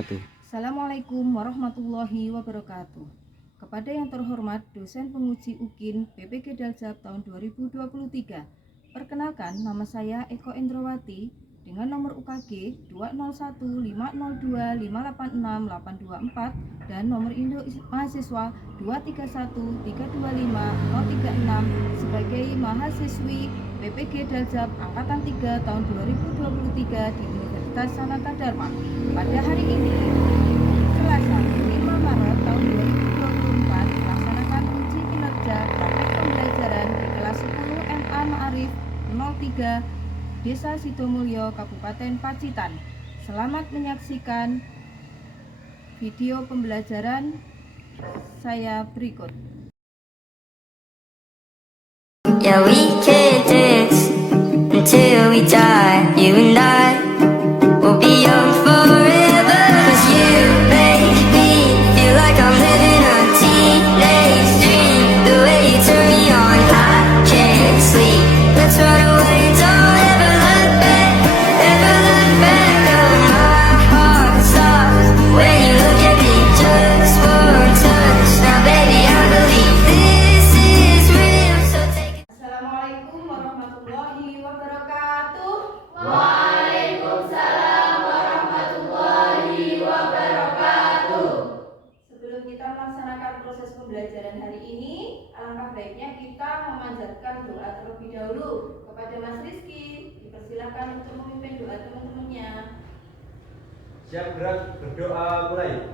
Assalamualaikum warahmatullahi wabarakatuh. Kepada yang terhormat dosen penguji UKIN PPG Daljab tahun 2023. Perkenalkan, nama saya Eko Endrawati dengan nomor UKG 20158258684 dan nomor Indo mahasiswa 231325036 sebagai mahasiswi PPG Daljab angkatan 3 tahun 2023 di Universitas Sanata Dharma. Pada hari ini, Selasa 5 Maret tahun 2024, dilaksanakan uji kinerja praktek pembelajaran di kelas 10 MA Ma'arif 03 Desa Sidomulyo, Kabupaten Pacitan. Selamat menyaksikan video pembelajaran saya berikut. Yeah, we can dance until we die. You and I will be young forever. 'Cause you make me feel like I'm living a teenage dream. The way you turn me on, I can't sleep. Let's run away, don't ever look back, ever look back. Oh, my heart stops when you look at me, just one touch. Now baby, I believe this is real, so take it. Assalamualaikum warahmatullahi wabarakatuh. Waalaikumsalam warahmatullahi wabarakatuh. Sebelum kita melaksanakan proses pembelajaran hari ini, alangkah baiknya kita memanjatkan doa terlebih dahulu kepada Mas Rizky. Dipersilakan untuk memimpin doa teman-temannya. Siap, gerak, berdoa, mulai.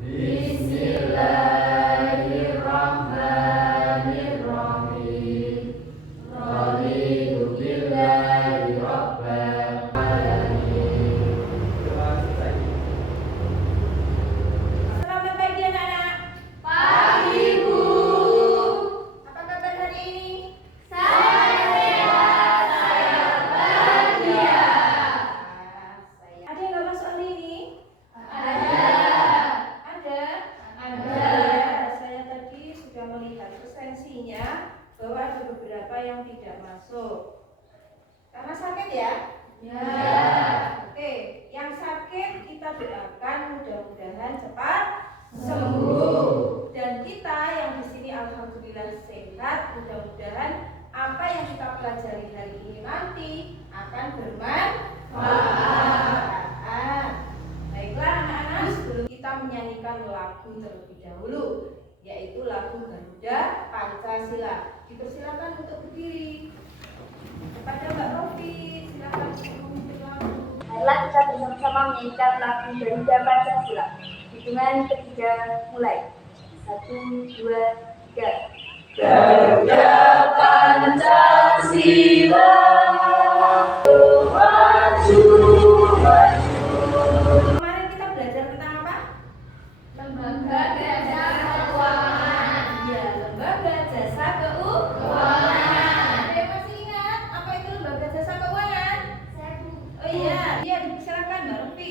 Bismillahirrahmanirrahim. Raditu billahi rabban alamin. Doa selesai. Selamat pagi anak-anak. Pagi, Bu. Apa kabar hari ini? Saya sehat, saya bahagia. Ada yang nggak masuk hari ini? Ada. Ada? Ada. Saya tadi sudah melihat presensinya bahwa ada beberapa yang tidak masuk. Karena sakit ya? Ya. Oke, yang sakit kita doakan mudah-mudahan cepat sembuh. Dan kita yang di sini alhamdulillah sehat, mudah-mudahan apa yang kita pelajari hari ini nanti akan bermanfaat. Baiklah anak-anak, sebelum kita menyanyikan lagu terlebih dahulu, yaitu lagu Garuda Pancasila. Dipersilakan untuk berdiri. Kepada Mbak Rofi, silakan untuk memimpin lagu. Marilah kita bersama-sama menyanyikan lagu Garuda Pancasila. Hitungan ketiga mulai. 1, 2, 3. Garuda Pancasila, maju, maju. Kemarin kita belajar tentang apa? Lembaga Jasa Keuangan. Iya, Lembaga Jasa Keuangan. Ada yang masih ingat apa itu Lembaga Jasa Keuangan? Oh iya, dipersilakan Mbak Rofi.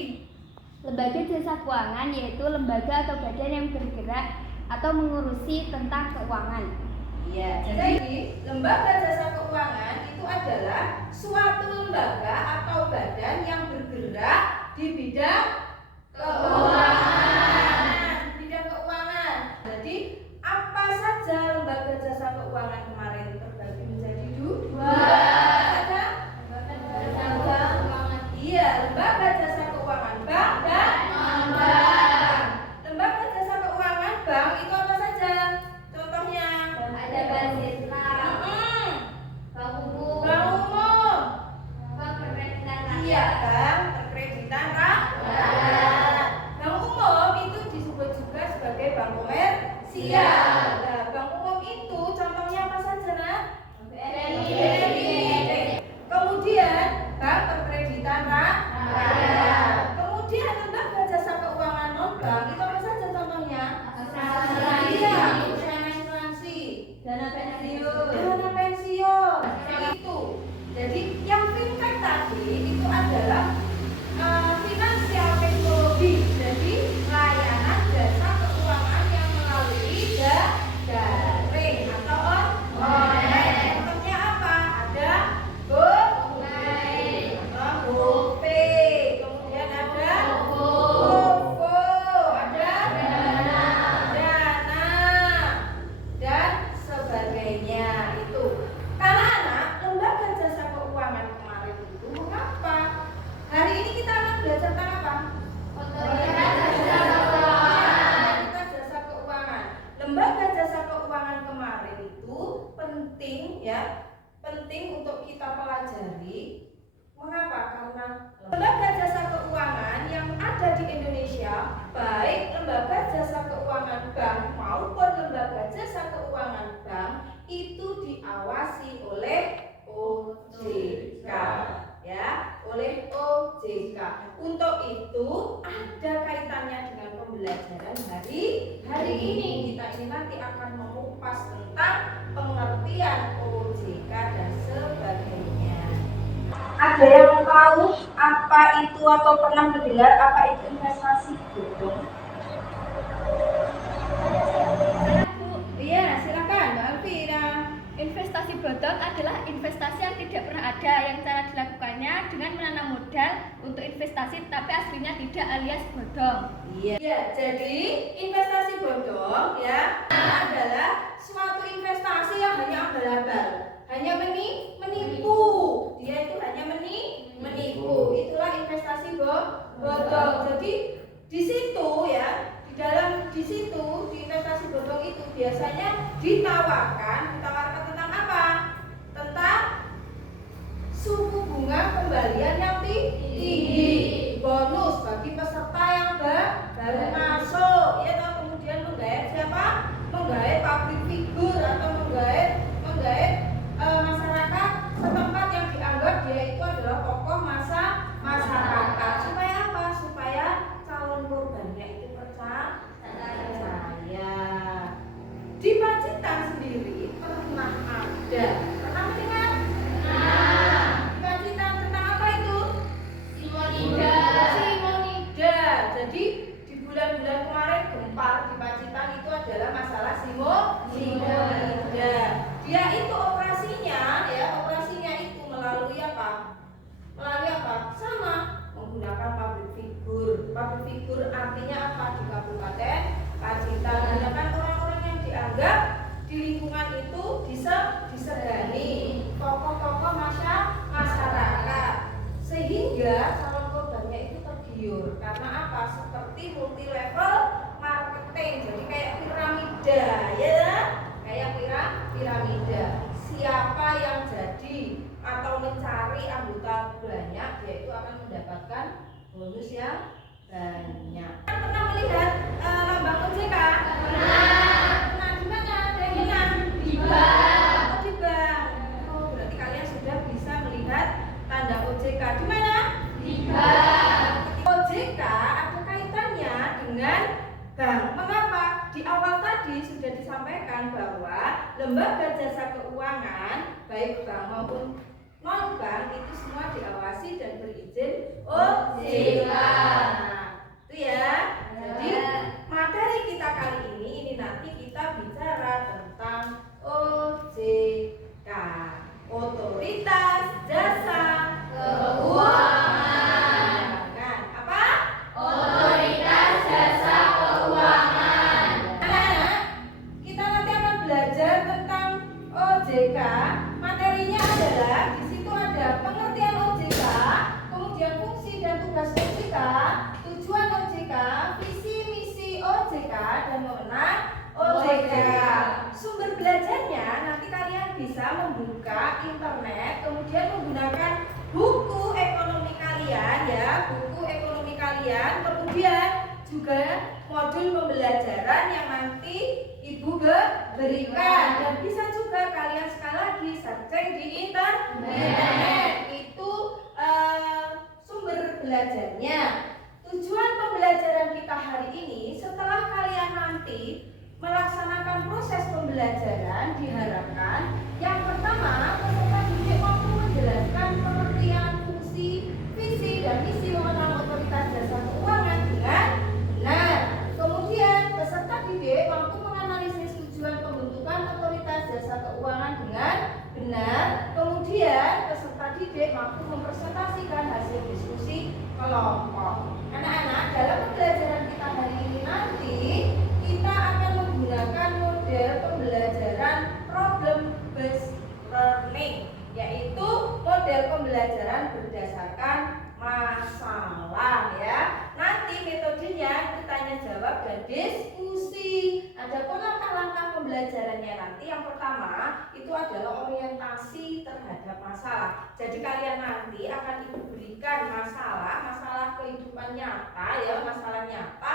Lembaga jasa keuangan yaitu lembaga atau badan yang bergerak atau mengurusi tentang keuangan. Iya, jadi lembaga jasa keuangan itu adalah suatu lembaga atau badan yang bergerak di bidang keuangan. Di bidang keuangan. Jadi apa saja lembaga jasa keuangan kemarin terbagi menjadi dua? Ada? Iya, lembaga jasa keuangan bank dan non-bank. Lembaga jasa keuangan bank itu apa saja? Contohnya? Ada Basislam, Bank Umum, Bank umum. Bank Perkreditan Iya, Rakyat. bank perkreditan rakyat. Bank umum itu disebut juga sebagai bank komersial. Nah, bank umum itu contohnya apa saja, Nak? BRI. Kemudian bank perkreditan rakyat. Kemudian lembaga jasa keuangan non bank itu apa saja contohnya? Iya, perusahaan asuransi, Dana pensiun. dana pensiun. Itu. Jadi yang fintech tadi itu adalah baik lembaga jasa keuangan bank maupun lembaga jasa keuangan bank itu diawasi oleh OJK, ya, oleh OJK. Untuk itu ada kaitannya dengan pembelajaran hari ini. Kita ini nanti akan mengupas tentang pengertian OJK dan sebagainya. Ada yang tahu apa itu atau pernah mendengar apa itu investasi bodong? Iya, silakan Mbak Alvira. Investasi bodong adalah investasi yang tidak pernah ada, yang cara dilakukannya dengan menanam modal untuk investasi tapi aslinya tidak alias bodong. Iya, jadi investasi bodong ya adalah suatu investasi yang hanya abal-abal, hanya menipu. Dia itu hanya menipu. Itulah investasi bodong. Jadi di situ ya, di situ di investasi bodong itu biasanya ditawarkan tentang apa? Tentang suku bunga kembalian yang tinggi, bonus bagi peserta yang baru masuk, ya toh, kemudian menggait siapa? Menggait public figure atau menggait masyarakat setempat yang dianggap dia itu adalah tokoh masyarakat. Supaya apa? Supaya calon korbannya itu percaya. Di Pacitan sendiri pernah ada. Pernah mendengar? Di Pacitan tentang apa itu? Simonida. Jadi di bulan-bulan kemarin gempar di Pacitan itu adalah masalah Simonida. Dia itu operasinya itu melalui apa? Sama menggunakan public figure. Public figure artinya apa di Kabupaten Pacitan? Menggunakan orang-orang yang dianggap di lingkungan itu disegani, tokoh-tokoh masyarakat, sehingga calon korbannya itu tergiur. Karena apa? Seperti multi level marketing, jadi kayak piramida, ya, kayak piramida. Siapa yang jadi atau mencari anggota banyak, dia itu akan mendapatkan bonus yang banyak. Pernah melihat lambang OJK? Pernah di mana? Di bank. Di bank. Oh, berarti kalian sudah bisa melihat tanda OJK di mana? Di bank. OJK ada kaitannya dengan bank. Mengapa? Di awal tadi sudah disampaikan bahwa lembaga jasa keuangan baik bank maupun non bank itu semua diawasi dan berizin OJK. Nah, itu ya. Jadi materi kita kali ini nanti kita bicara tentang OJK, Otoritas Jasa Keuangan. Kan? Apa? Otoritas Jasa Keuangan. Anak-anak, kita nanti akan belajar tentang OJK. Materinya adalah di situ ada pengertian OJK, kemudian fungsi dan tugas OJK, tujuan OJK, visi misi OJK, dan wewenang OJK. Sumber belajarnya nanti kalian bisa membuka internet, kemudian menggunakan buku ekonomi kalian, ya, buku ekonomi kalian, kemudian juga modul pembelajaran yang nanti Ibu berikan, dan bisa juga kalian sekali lagi searching di internet. Itu sumber belajarnya. Tujuan pembelajaran kita hari ini, setelah kalian nanti melaksanakan proses pembelajaran, diharapkan yang pertama peserta didik mampu menjelaskan pengertian, fungsi, visi, dan misi wewenang otoritas jasa keuangan dengan benar. Kemudian peserta didik mampu menganalisis tujuan pembentukan otoritas jasa keuangan dengan benar. Kemudian peserta didik mampu mempresentasikan hasil diskusi kelompok. Anak-anak, dalam pembelajaran kita hari ini nanti kita akan menggunakan model pembelajaran problem based learning, yaitu model pembelajaran berdasarkan masalah, ya. Nanti metodenya itu tanya jawab dan diskusi. Adapun langkah-langkah pembelajarannya nanti yang pertama itu adalah orientasi terhadap masalah. Jadi kalian nanti akan diberikan masalah kehidupan nyata, ya, masalah nyata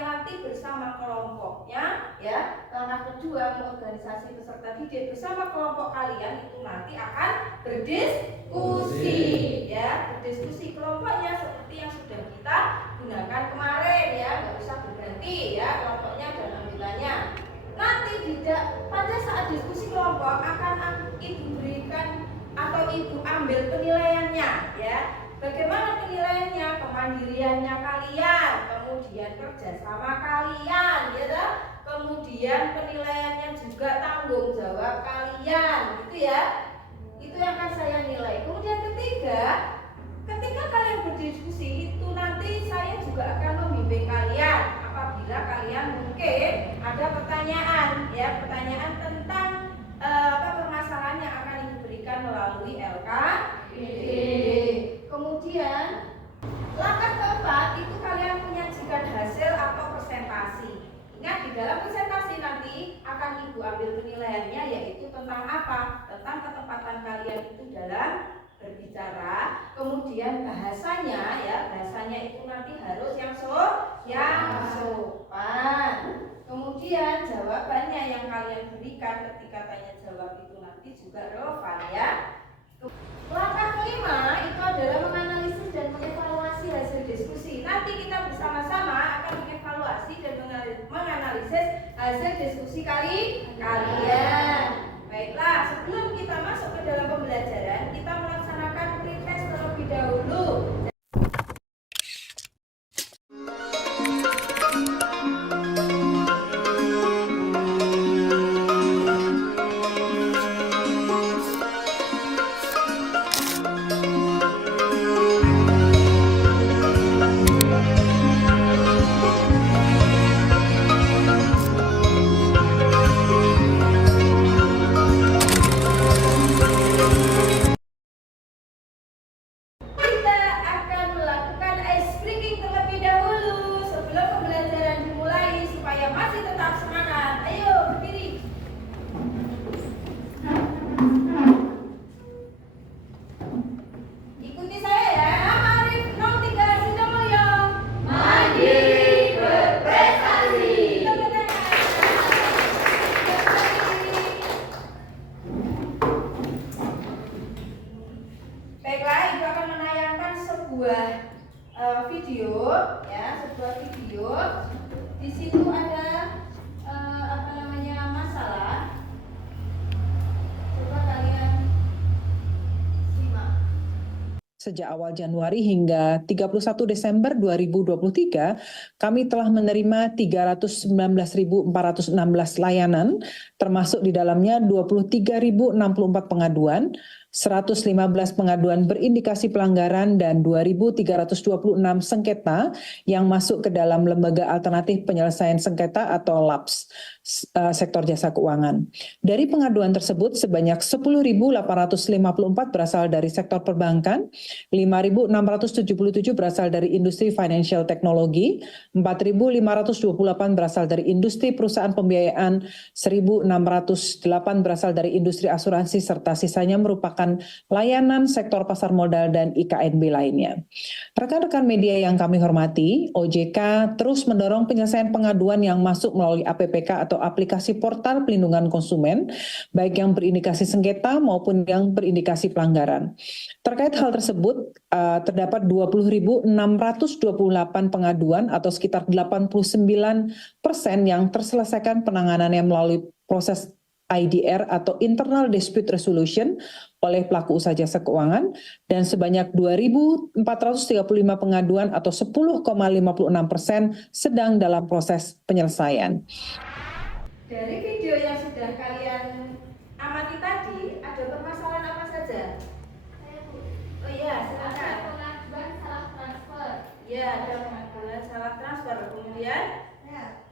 kalian latih bersama kelompoknya ya. Langkah kedua, mengorganisasi peserta didik bersama kelompok kalian itu nanti akan berdiskusi ya, berdiskusi kelompoknya seperti yang sudah kita gunakan kemarin ya, nggak usah berganti ya kelompoknya dan ambilannya. Nanti pada saat diskusi kelompok akan ibu berikan atau ibu ambil penilaiannya ya. Bagaimana penilaiannya? Kemandiriannya kalian, kemudian kerjasama kalian, ya, kemudian penilaiannya juga tanggung jawab kalian, gitu ya. Itu yang akan saya nilai. Kemudian ketiga, ketika kalian berdiskusi itu nanti saya juga akan membimbing kalian apabila kalian mungkin ada pertanyaan, ya, pertanyaan tentang permasalahan yang akan diberikan melalui LKPD. Kemudian langkah keempat itu kalian menyajikan hasil atau presentasi. Ingat, di dalam presentasi nanti akan ibu ambil penilaiannya, yaitu tentang apa? Tentang ketepatan kalian itu dalam berbicara. Kemudian bahasanya ya, bahasanya itu nanti harus yang sopan. Kemudian jawabannya yang kalian berikan ketika tanya jawab itu nanti juga relevan ya. Langkah kelima itu adalah menganalisis dan mengevaluasi hasil diskusi. Nanti kita bersama-sama akan mengevaluasi dan menganalisis hasil diskusi kalian. Baiklah, sebelum kita masuk ke dalam pembelajaran, kita melaksanakan pretest terlebih dahulu. Di situ ada masalah. Coba kalian simak. Sejak awal Januari hingga 31 Desember 2023, kami telah menerima 319.416 layanan, termasuk di dalamnya 23.064 pengaduan, 115 pengaduan berindikasi pelanggaran, dan 2.326 sengketa yang masuk ke dalam Lembaga Alternatif Penyelesaian Sengketa atau LAPS, sektor jasa keuangan. Dari pengaduan tersebut, sebanyak 10.854 berasal dari sektor perbankan, 5.677 berasal dari industri financial technology, 4.528 berasal dari industri perusahaan pembiayaan, 1.608 berasal dari industri asuransi, serta sisanya merupakan layanan sektor pasar modal dan IKNB lainnya. Rekan-rekan media yang kami hormati, OJK terus mendorong penyelesaian pengaduan yang masuk melalui APPK atau aplikasi portal pelindungan konsumen, baik yang berindikasi sengketa maupun yang berindikasi pelanggaran. Terkait hal tersebut, terdapat 20.628 pengaduan atau sekitar 89% yang terselesaikan penanganannya melalui proses IDR atau Internal Dispute Resolution oleh pelaku usaha jasa keuangan, dan sebanyak 2.435 pengaduan atau 10,56% sedang dalam proses penyelesaian. Dari video yang sudah kalian amati tadi, ada permasalahan apa saja? Oh iya, silakan. Pengaduan salah transfer. Ya, ada pengaduan salah transfer. Kemudian,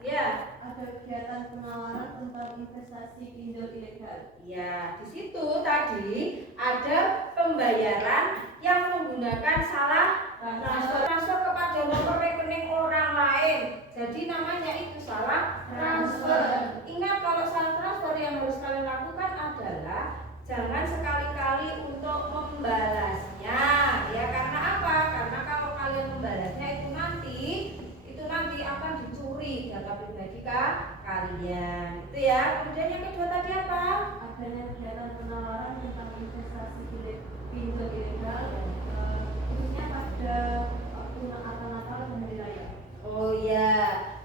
ya, ada kegiatan penawaran tentang investasi pinjol ilegal. ya, di situ tadi ada pembayaran yang menggunakan salah transfer kepada nomor rekening orang lain. Jadi namanya itu salah transfer. Ingat, kalau salah transfer yang harus kalian lakukan adalah jangan sekali-kali untuk membalasnya. Ya, karena apa? Karena kalau kalian membalasnya itu nanti akan dicuri kalian. Itu ya. Kemudian yang kedua tadi apa? Adanya kegiatan penawaran tentang investasi pinjol ilegal, khususnya pada waktu Natal dan Hari Raya. Oh ya,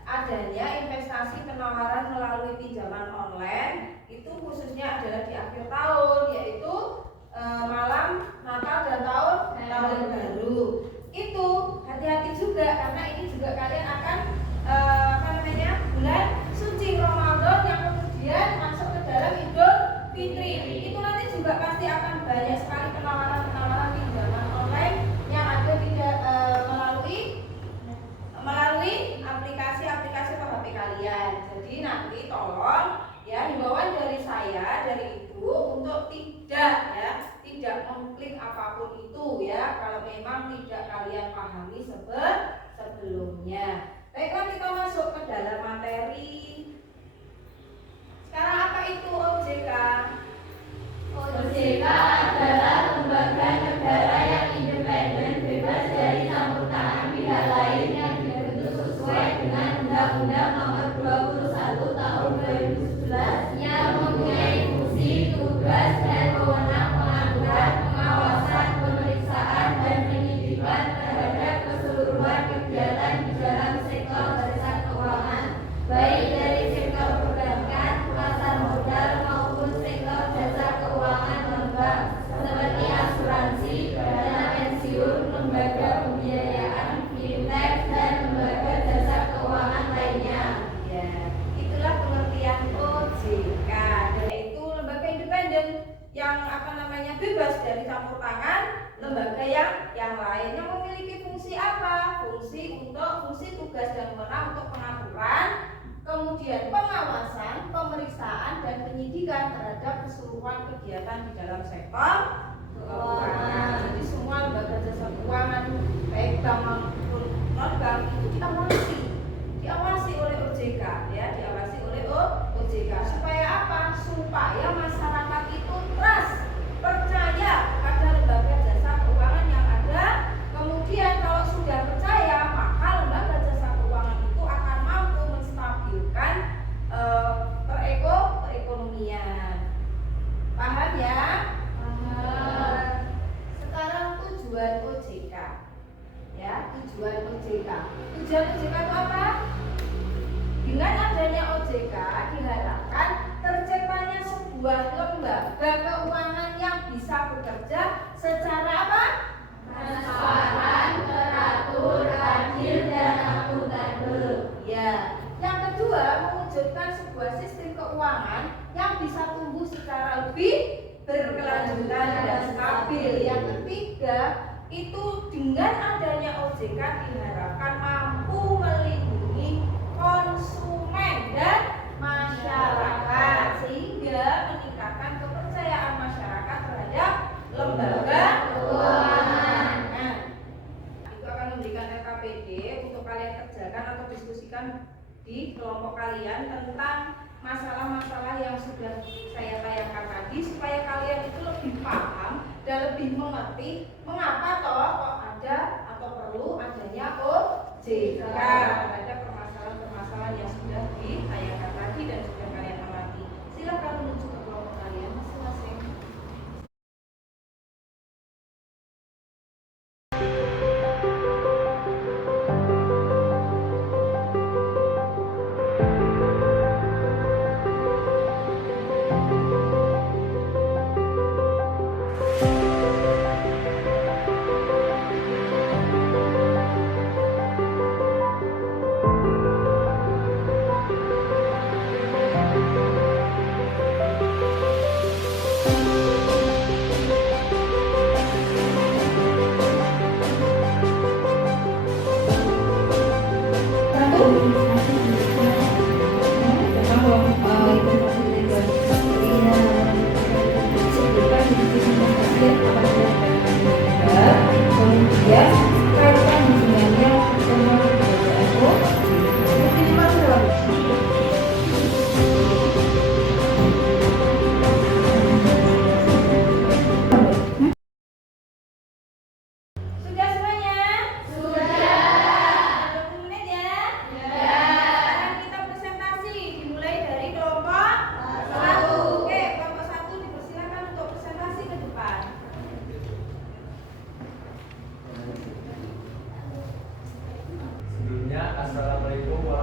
adanya investasi penawaran melalui pinjaman online itu khususnya adalah di akhir tahun, yaitu malam Natal dan tahun baru. Itu hati-hati juga karena ini juga kalian akan bulan suci Ramadan yang kemudian masuk ke dalam Idul Fitri. Itu nanti juga pasti akan banyak sekali penawaran-penawaran pinjaman online yang ada tidak melalui aplikasi atau HP kalian. Jadi nanti tolong ya himbauan dari saya dari Ibu untuk tidak mengklik apapun itu ya kalau memang tidak kalian pahami sebelumnya. Baiklah, kita masuk ke dalam materi. Sekarang apa itu OJK? OJK adalah lembaga negara yang independen, bebas dari campur tangan pihak lain yang dibentuk sesuai dengan Undang-Undang Nomor 21 Tahun 2011 yang mempunyai fungsi, tugas, dan wewenang pengaturan, pengawasan, pemeriksaan, dan penyidikan terhadap keseluruhan kegiatan di dalam sektor jasa keuangan, baik dari sektor perbankan, pasar modal maupun sektor jasa keuangan lembag seperti asuransi, dana pensiun, lembaga pembiayaan, fintech, dan lembaga jasa keuangan lainnya. Ya, itulah pengertian OJK, yaitu lembaga independen yang bebas dari campur tangan lembaga yang lain yang memiliki fungsi apa? Fungsi tugas dan wewenang untuk pengaturan, kemudian pengawasan, pemeriksaan, dan penyidikan terhadap keseluruhan kegiatan di dalam sektor keuangan. Jadi semua lembaga jasa keuangan baik bank maupun non bank itu diawasi oleh OJK ya, diawasi oleh OJK. Supaya apa? Supaya masyarakat itu trust, percaya pada lembaga jasa keuangan yang ada. Kemudian kalau sudah percaya, maka lembaga jasa keuangan itu akan mampu menstabilkan perekonomian. Paham ya? Paham. Sekarang tujuan OJK. Ya, tujuan OJK. Tujuan OJK itu apa? Dengan adanya OJK diharapkan terciptanya sebuah lembaga keuangan yang bisa bekerja secara apa? Transparan, teratur, adil, dan akuntabel. Ya. Yang kedua, mewujudkan sebuah sistem keuangan yang bisa tumbuh secara lebih berkelanjutan dan stabil. Yang ketiga, itu dengan adanya OJK diharapkan mampu melindungi konsumen dan masyarakat sehingga meningkatkan kepercayaan masyarakat terhadap lembaga keuangan. Nah, itu akan memberikan RKPD untuk kalian kerjakan atau diskusikan di kelompok kalian tentang masalah-masalah yang sudah saya tayangkan tadi supaya kalian itu lebih paham dan lebih mengerti mengapa kok ada atau perlu adanya OJK terhadap permasalahan-permasalahan yang sudah ditayangkan tadi dan sudah kalian amati. Silakan menuju ke kelompok kalian masing-masing.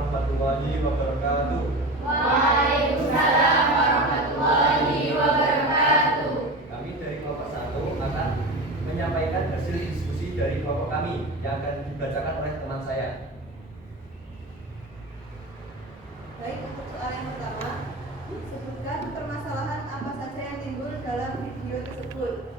warahmatullahi wabarakatuh. Waalaikumsalam warahmatullahi wabarakatuh. Kami dari kelompok 1 akan menyampaikan hasil diskusi dari kelompok kami yang akan dibacakan oleh teman saya. Baik, untuk soal yang pertama, sebutkan permasalahan apa saja yang timbul dalam video tersebut.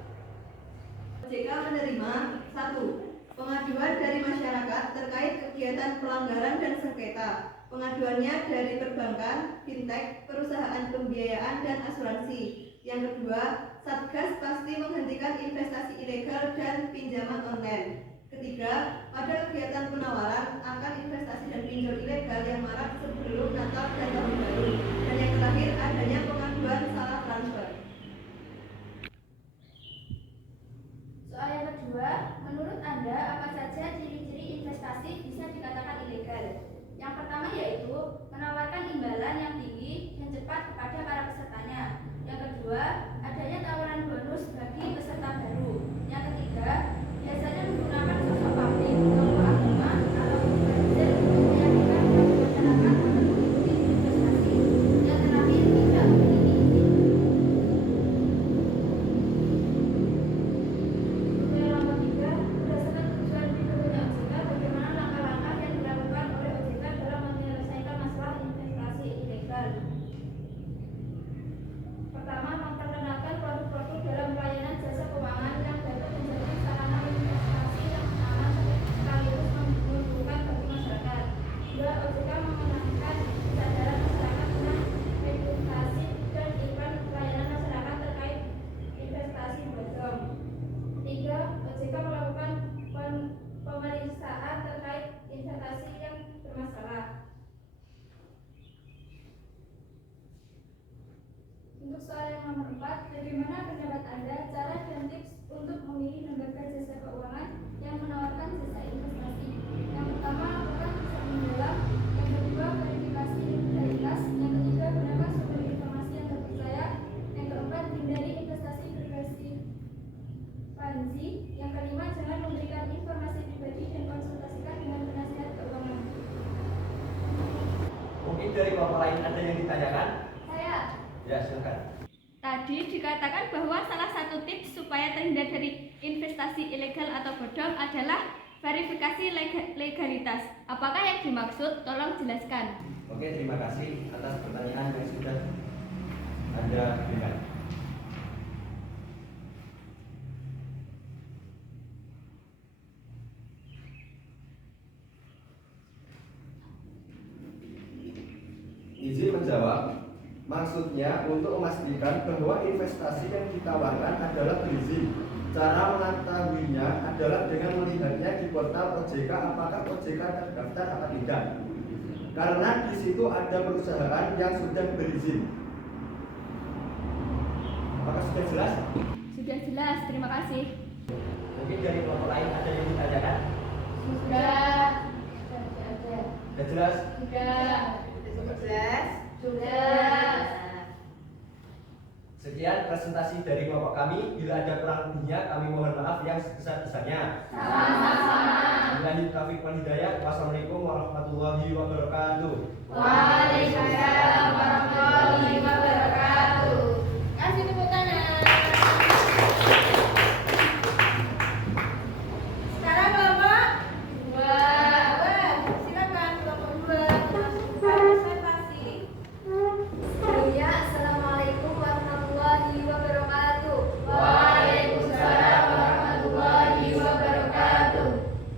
OJK menerima 1. Pengaduan dari masyarakat terkait kegiatan pelanggaran dan sengketa. Pengaduannya dari perbankan, fintech, perusahaan pembiayaan, dan asuransi. Yang kedua, Satgas pasti menghentikan investasi ilegal dan pinjaman online. Ketiga, pada kegiatan penawaran akan investasi dan pinjol ilegal yang marak sebelum Natal dan Tahun Baru. Dan yang terakhir, adanya pengaduan salah transfer. Soal yang kedua, menurut Anda apa saja ciri-ciri investasi bisa dikatakan ilegal? Yang pertama yaitu menawarkan imbalan yang tinggi dan cepat kepada para pesertanya. Yang kedua, adanya tawaran bonus bagi peserta baru. Yang ketiga, biasanya menggunakan sosok publik, tokoh agama, atau influencer untuk meyakinkan masyarakat untuk mengikuti investasi. Yang terakhir, tidak memiliki izin. Untuk yang nomor 3, berdasarkan tujuan berikutnya OJK, bagaimana langkah-langkah yang dilakukan oleh OJK dalam menyelesaikan masalah investasi ilegal? Pertama, memperkenalkan produk-produk dalam pelayanan jasa keuangan yang dapat menjadi sarana investasi yang aman sekaligus menguntungkan bagi masyarakat. Dua, OJK mengenalkan kesadaran masyarakat tentang edukasi dan iklan pelayanan masyarakat terkait investasi bodong. Tiga, OJK melakukan pemeriksaan terkait investasi yang bermasalah. Untuk soal yang nomor 4, bagaimana pendapat Anda cara dan tips untuk memilih lembaga jasa keuangan yang menawarkan jasa investasi? Yang pertama, lakukan riset mendalam. Yang kedua, verifikasi legalitas. Yang ketiga, gunakan sumber informasi yang terpercaya. Yang keempat, hindari investasi bergasipansi. Yang kelima, jangan memberikan informasi pribadi dan konsultasikan dengan penasihat keuangan. Mungkin dari kelompok lain ada yang ditanyakan? Saya. Ya, silakan. Tadi dikatakan bahwa salah satu tips supaya terhindar dari investasi ilegal atau bodong adalah verifikasi legalitas. Apakah yang dimaksud? Tolong jelaskan. Oke, terima kasih atas pertanyaan yang sudah Anda berikan. Izin menjawab. Maksudnya untuk memastikan bahwa investasi yang ditawarkan adalah berizin. Cara mengetahuinya adalah dengan melihatnya di portal OJK apakah OJK terdaftar atau tidak. Karena di situ ada perusahaan yang sudah berizin. Apakah sudah jelas? Sudah jelas, terima kasih. Mungkin dari kelompok lain ada yang ditanyakan? Sudah. Sudah jelas? Sudah. Jelas? Sudah. Sekian presentasi dari kelompok kami. Bila ada kurang lebihnya, kami mohon maaf yang sebesar-besarnya. Sama-sama. Billahi taufiq wal hidayah. Wassalamualaikum warahmatullahi wabarakatuh. Waalaikumsalam warahmatullahi wabarakatuh. Kasih tepuk tangan. Sekarang kelompok Wah. silakan kelompok 2 presentasi. Sebelumnya, Assalamualaikum warahmatullahi wabarakatuh. Waalaikumsalam warahmatullahi wabarakatuh.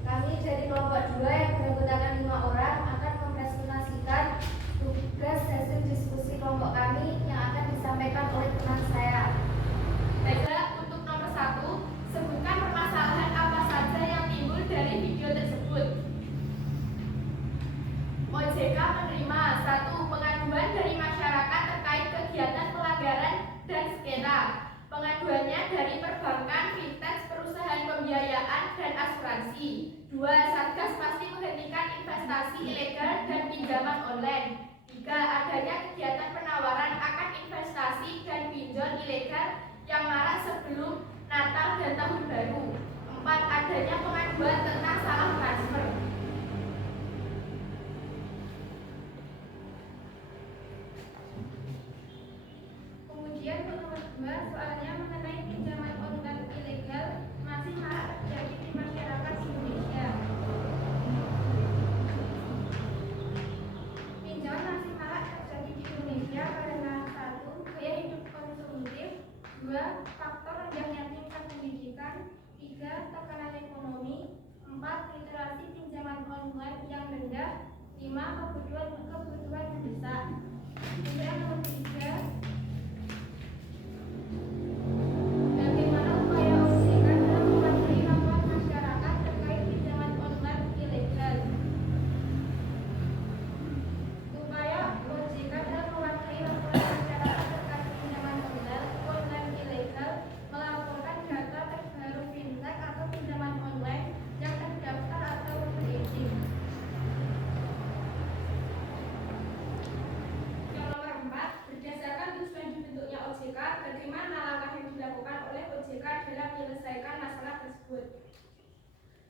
Kami dari kelompok 2 yang beranggotakan 5 orang akan mempresentasikan tugas hasil diskusi kelompok kami yang akan disampaikan oleh teman saya. Baiklah, untuk nomor 1, sebutkan permasalahan apa saja yang timbul dari video tersebut. OJK menerima 1. Pengaduan dari masyarakat terkait kegiatan pelanggaran dan sengketa. Pengaduannya dari perbankan, fintech, perusahaan pembiayaan, dan asuransi. 2. Satgas pasti menghentikan investasi ilegal dan pinjaman online. 3. Adanya kegiatan penawaran akan investasi dan pinjol ilegal yang marak sebelum Natal dan Tahun Baru. 4. Adanya pengaduan tentang salah transfer. faktor rendahnya tingkat pendidikan. 3. Tekanan ekonomi. 4. Literasi pinjaman online yang rendah. 5. Kebutuhan mendesak. Kemudian nomor 3. Bagaimana upaya OJK dalam mewakili laporan masyarakat terkait pinjaman online ilegal? Upaya OJK dalam mewakili laporan masyarakat terkait pinjaman online ilegal melaporkan data terbaru fintech atau pinjaman online yang terdaftar atau berizin. Yang nomor 4, berdasarkan tujuan dibentuknya OJK, bagaimana langkah yang dilakukan oleh OJK dalam menyelesaikan masalah tersebut?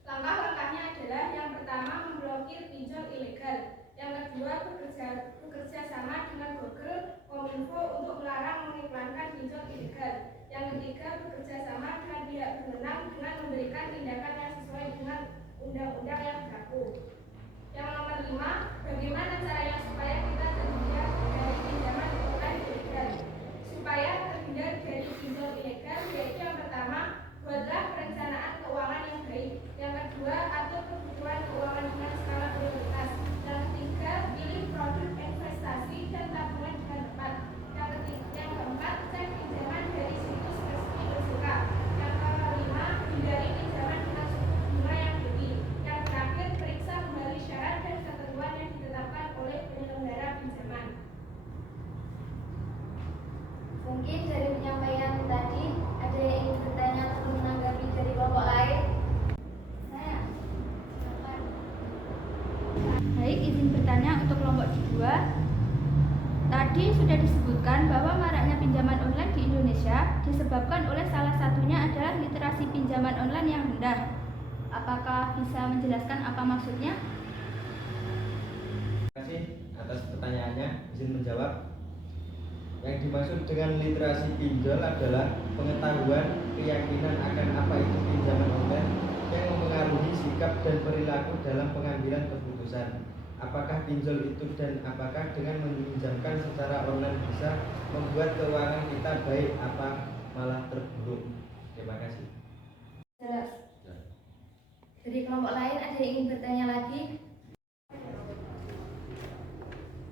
Langkah-langkahnya adalah yang pertama memblokir pinjol ilegal, yang kedua bekerja sama dengan Google, Kominfo untuk melarang mengiklankan pinjol ilegal, yang ketiga bekerja sama dengan pihak berwenang dengan memberikan tindakan yang sesuai dengan undang-undang yang berlaku. Yang nomor 5, bagaimana caranya supaya kita terhindar dari pinjaman online ilegal? Supaya terhindar dari pinjol ilegal, yaitu yang pertama, buatlah perencanaan keuangan yang baik. Yang kedua, atur kebutuhan keuangan dengan skala prioritas. Yang ketiga, pilih produk investasi dan tabungan dengan tepat. Yang keempat, cek pinjaman dari situs resmi OJK. Yang kelima, hindari pinjaman dengan suku bunga yang tinggi. Yang terakhir, periksa kembali syarat dan ketentuan yang ditetapkan oleh penyelenggara pinjaman. Mungkin dari penyampaian tadi ada yang ingin bertanya atau menanggapi dari kelompok lain? Saya. Silakan. Baik, izin bertanya untuk kelompok 2. Tadi sudah disebutkan bahwa maraknya pinjaman online di Indonesia disebabkan oleh salah satunya adalah literasi pinjaman online yang rendah. Apakah bisa menjelaskan apa maksudnya? Terima kasih atas pertanyaannya. Izin menjawab. Yang dimaksud dengan literasi pinjol adalah pengetahuan, keyakinan akan apa itu pinjaman online yang mempengaruhi sikap dan perilaku dalam pengambilan keputusan. Apakah pinjol itu dan apakah dengan meminjamkan secara online bisa membuat keuangan kita baik apa malah terburuk. Terima kasih. Jelas. Dari kelompok lain ada yang ingin bertanya lagi?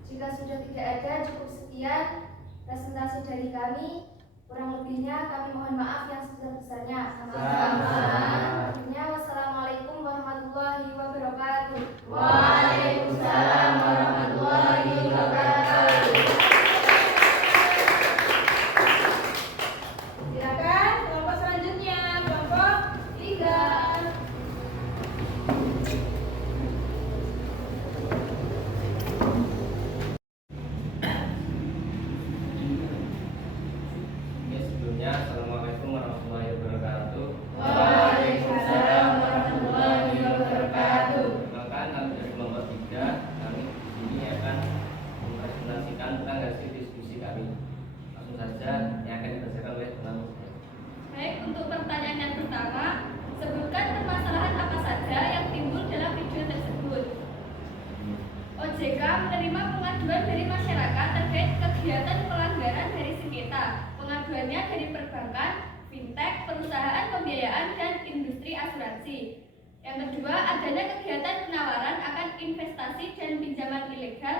Jika sudah tidak ada, cukup sekian presentasi dari kami. Kurang lebihnya kami mohon maaf yang sebesar-besarnya. Akhirnya, wassalamualaikum warahmatullahi wabarakatuh. Waalaikumsalam warahmatullahi wabarakatuh. Silakan kelompok selanjutnya, kelompok 3. Sebelumnya, Assalamualaikum warahmatullahi wabarakatuh. Waalaikumsalam warahmatullahi wabarakatuh. Perkenalkan, kami dari kelompok 3. Kami di sini akan mempresentasikan tentang hasil diskusi kami. Langsung saja yang akan dibacakan oleh teman saya. Baik, untuk pertanyaan yang pertama, sebutkan permasalahan apa saja yang timbul dalam video tersebut. OJK menerima pengaduan dari masyarakat terkait kegiatan pelanggaran dari sengketa. Pengaduannya dari perbankan, fintech, perusahaan pembiayaan, dan industri asuransi. Yang kedua, adanya kegiatan penawaran akan investasi dan pinjaman ilegal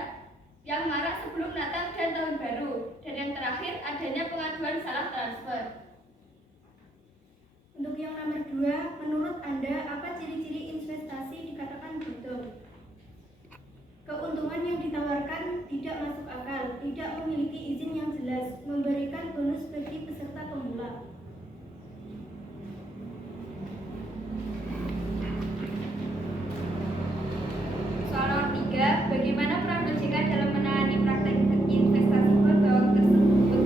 yang marak sebelum Natal dan Tahun Baru. Dan yang terakhir, adanya pengaduan salah transfer. Untuk yang nomor 2, menurut Anda apa ciri-ciri investasi dikatakan bodong? Keuntungan yang ditawarkan tidak masuk akal, tidak memiliki izin yang jelas, memberikan bonus bagi peserta pemula. Soal nomor 3, bagaimana peran OJK dalam menangani praktek investasi bodong tersebut?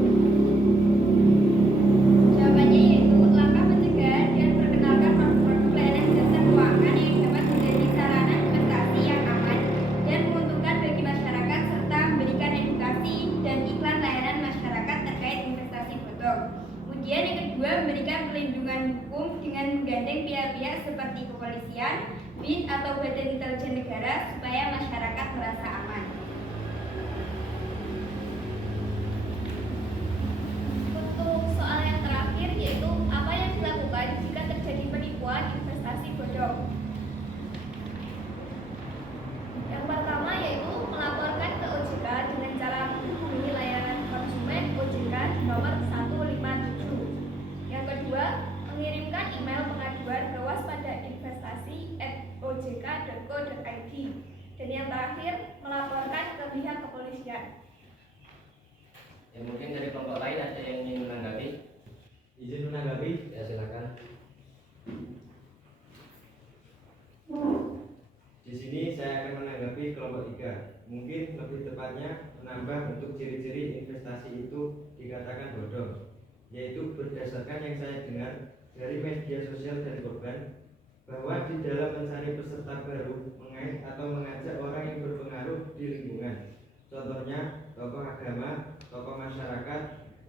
Jawabannya yaitu langkah pencegahan dan perkenalkan produk-produk layanan jasa keuangan yang dapat menjadi sarana investasi yang aman dan menguntungkan bagi masyarakat serta memberikan edukasi dan iklan layanan masyarakat terkait investasi bodong. Kemudian yang kedua, memberikan perlindungan hukum dengan menggandeng pihak-pihak seperti kepolisian, BIN atau Badan Intelijen Negara supaya masyarakat merasa aman. Untuk soal yang terakhir, .id. Dan yang terakhir, melaporkan ke pihak kepolisian. Ya, mungkin dari kelompok lain ada yang ingin menanggapi? Izin menanggapi? Ya, silakan. Di sini saya akan menanggapi kelompok 3. Mungkin lebih tepatnya menambah untuk ciri-ciri investasi itu dikatakan bodong, yaitu berdasarkan yang saya dengar dari media sosial dan korban, bahwa di dalam mencari peserta baru mengait atau mengajak orang yang berpengaruh di lingkungan, contohnya tokoh agama, tokoh masyarakat,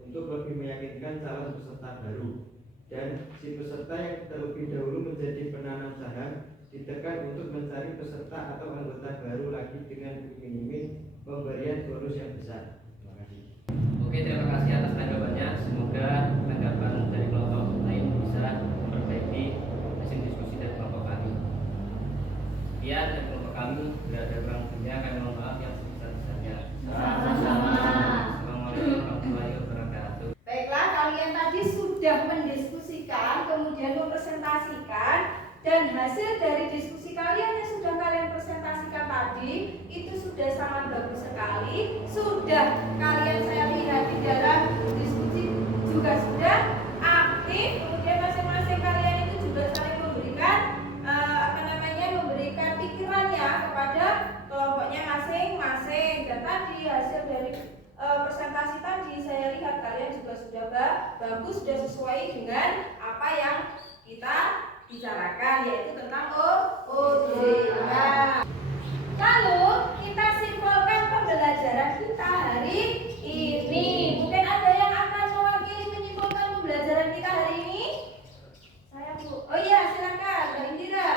untuk lebih meyakinkan calon peserta baru, dan si peserta yang terlebih dahulu menjadi penanam saham ditekan untuk mencari peserta atau anggota baru lagi dengan iming-iming pemberian bonus yang besar. Terima kasih. Oke, terima kasih atas tanggapannya. Semoga tanggapan dari kelompok lain bisa memperbaiki hasil diskusi dari kelompok kami. Sekian dari kelompok kami. Bila ada kurang lebihnya, kami mohon maaf yang sebesar-besarnya. Sama-sama. Assalamualaikum warahmatullahi wabarakatuh. Baiklah, kalian tadi sudah mendiskusikan, kemudian mempresentasikan, dan hasil dari diskusi kalian yang sudah kalian presentasikan tadi itu sudah sangat bagus sekali. Sudah kalian saya lihat di dalam diskusi juga sudah aktif, kemudian masing-masing kalian itu juga saling memberikan memberikan pikirannya kepada kelompoknya masing-masing. Dan tadi hasil dari presentasi tadi saya lihat kalian juga sudah bagus, sudah sesuai dengan apa yang kita bicarakan, yaitu tentang OJK. Lalu kita simpulkan pembelajaran kita hari ini. Mungkin ada yang akan mewakili menyimpulkan pembelajaran kita hari ini? Saya, Bu. Oh iya, silakan, Mbak Indira.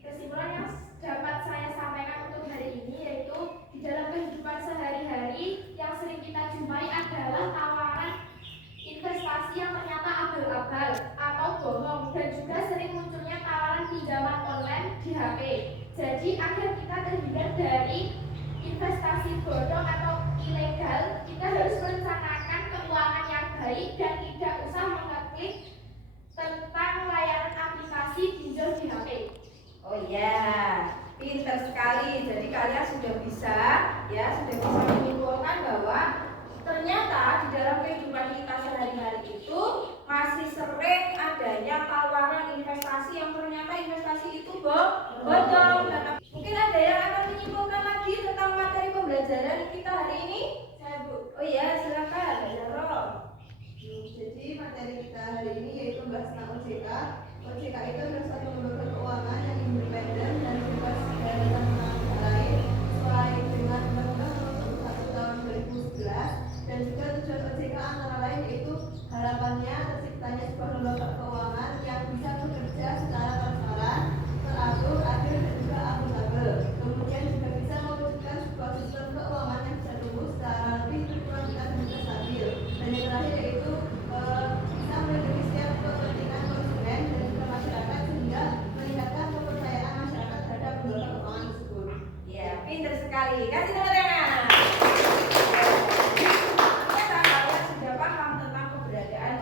Kesimpulan yang dapat saya sampaikan untuk hari ini yaitu di dalam kehidupan sehari-hari yang sering kita jumpai adalah tawaran investasi yang ternyata abal-abal atau bohong, dan juga sering munculnya tawaran pinjaman online di HP. Jadi agar kita terhindar dari investasi bodong atau ilegal, kita harus merencanakan keuangan yang baik dan tidak usah mengeklik tentang layanan aplikasi pinjol di HP. Oh ya, pinter sekali. Jadi kalian sudah bisa menyimpulkan bahwa ternyata di dalam kehidupan kita sehari-hari itu masih sering adanya tawaran investasi yang ternyata investasi itu bodong. Dan mungkin ada yang akan menyimpulkan lagi tentang materi pembelajaran kita hari ini? Saya, Bu. Oh iya, silakan, Mbak Zaro. Jadi materi kita hari ini yaitu membahas tentang OJK. OJK itu adalah satu lembaga keuangan yang independen dan bebas dari tantangan lain sesuai dengan Undang-Undang Nomor 1 Tahun 2011. Dan juga tujuan OJK antara lain yaitu harapannya terciptanya sebuah lembaga keuangan yang bisa bekerja secara transparan, teratur, adil, dan juga akuntabel. Kemudian juga bisa mewujudkan sebuah sistem keuangan yang bisa tumbuh secara lebih berkualitas dan juga stabil. Dan yang terakhir yaitu bisa melindungi setiap kepentingan konsumen dan juga masyarakat sehingga meningkatkan kepercayaan masyarakat terhadap lembaga keuangan tersebut. Ya, pinter sekali. Kasih tepuk tangan. Ternyata kalian sudah paham tentang keberadaan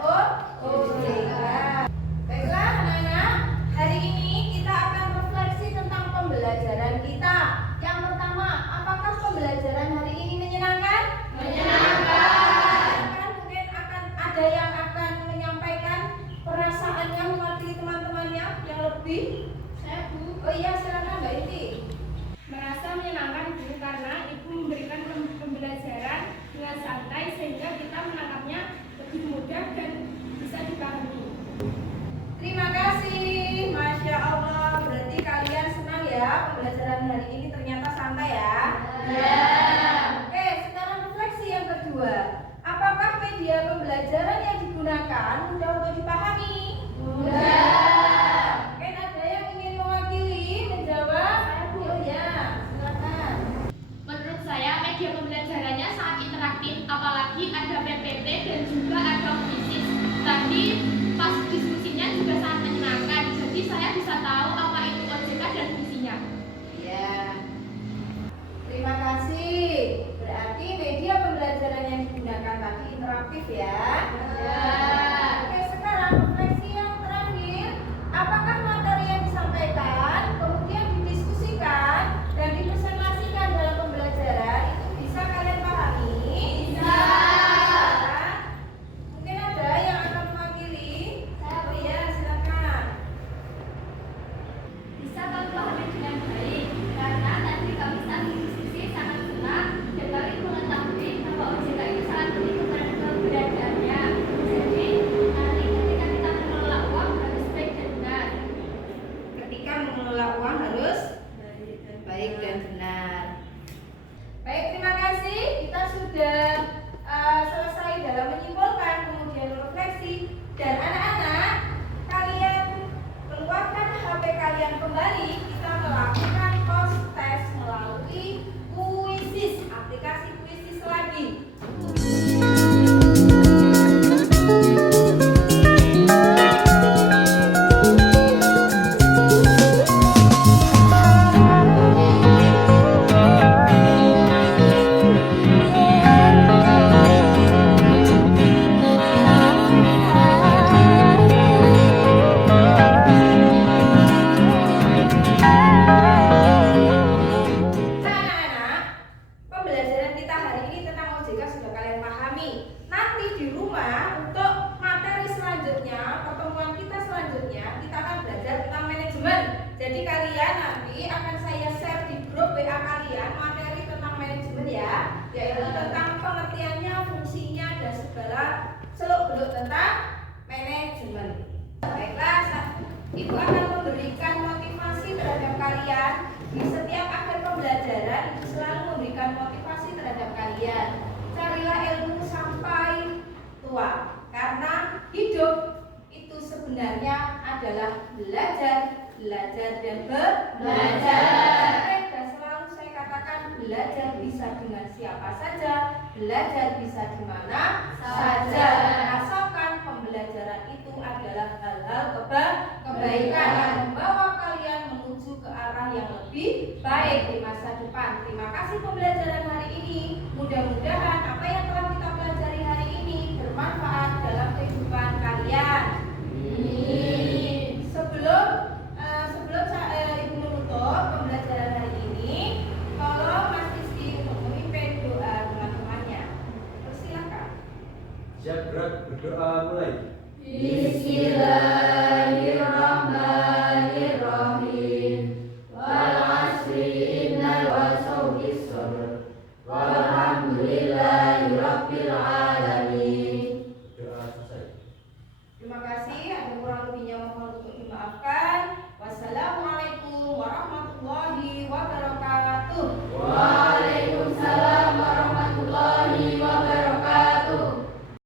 OJK. Baiklah anak-anak, hari ini kita akan refleksi tentang pembelajaran kita. Yang pertama, apakah pembelajaran hari ini menyenangkan? Menyenangkan. Mungkin akan ada yang akan menyampaikan perasaannya mewakili teman-temannya yang lebih. Saya, Bu, Oh iya, silakan Mbak Iti. merasa menyenangkan Bu karena Ibu memberikan pembelajaran dengan santai sehingga kita menangkapnya lebih mudah dan bisa dipahami. Terima kasih, Masya Allah. Berarti kalian senang ya pembelajaran hari ini ternyata santai ya? Ya. Oke, sekarang refleksi yang kedua. Apakah media pembelajaran yang digunakan mudah untuk dipahami? Mudah. Mungkin ada yang ingin mewakili menjawab? Oh ya, silakan. Menurut saya media pembelajarannya sangat interaktif, apalagi ada PPT dan juga ada kuisis. Tadi pas diskusinya juga sangat menyenangkan. mengelola uang harus baik dan benar. Baik, terima kasih. Kita sudah selesai dalam menyimpulkan, kemudian refleksi. Dan anak-anak, kalian keluarkan HP kalian kembali. Kita melakukan post test melalui Quizzes, aplikasi Quizzes lagi. Pembelajaran kita hari ini tentang OJK sudah kalian pahami. Nanti di rumah untuk materi selanjutnya, pertemuan kita selanjutnya, kita akan belajar tentang manajemen. Jadi kalian nanti akan saya share di grup WA kalian materi tentang manajemen ya, yaitu tentang pengertiannya, fungsinya dan segala seluk-beluk tentang manajemen. Baiklah, Ibu akan memberikan motivasi terhadap kalian. Di setiap akhir pembelajaran, Ibu selalu memberikan motivasi terhadap kalian. Carilah ilmu sampai tua, karena hidup itu sebenarnya adalah belajar dan belajar. Dan selalu saya katakan, belajar bisa dengan siapa saja, belajar bisa di mana saja, asalkan pembelajaran itu adalah hal-hal kebaikan yang membawa kalian menuju ke arah yang lebih baik di masa depan. Terima kasih pembelajaran hari ini. Mudah-mudahan apa yang telah kita pelajari hari ini bermanfaat dalam kehidupan kalian. Sebelum Ibu menutup pembelajaran hari ini, tolong Mas Rizky untuk memimpin doa teman-temannya. Persilakan. Siap, gerak, berdoa mulai. Bismillahirrahmanirrahim.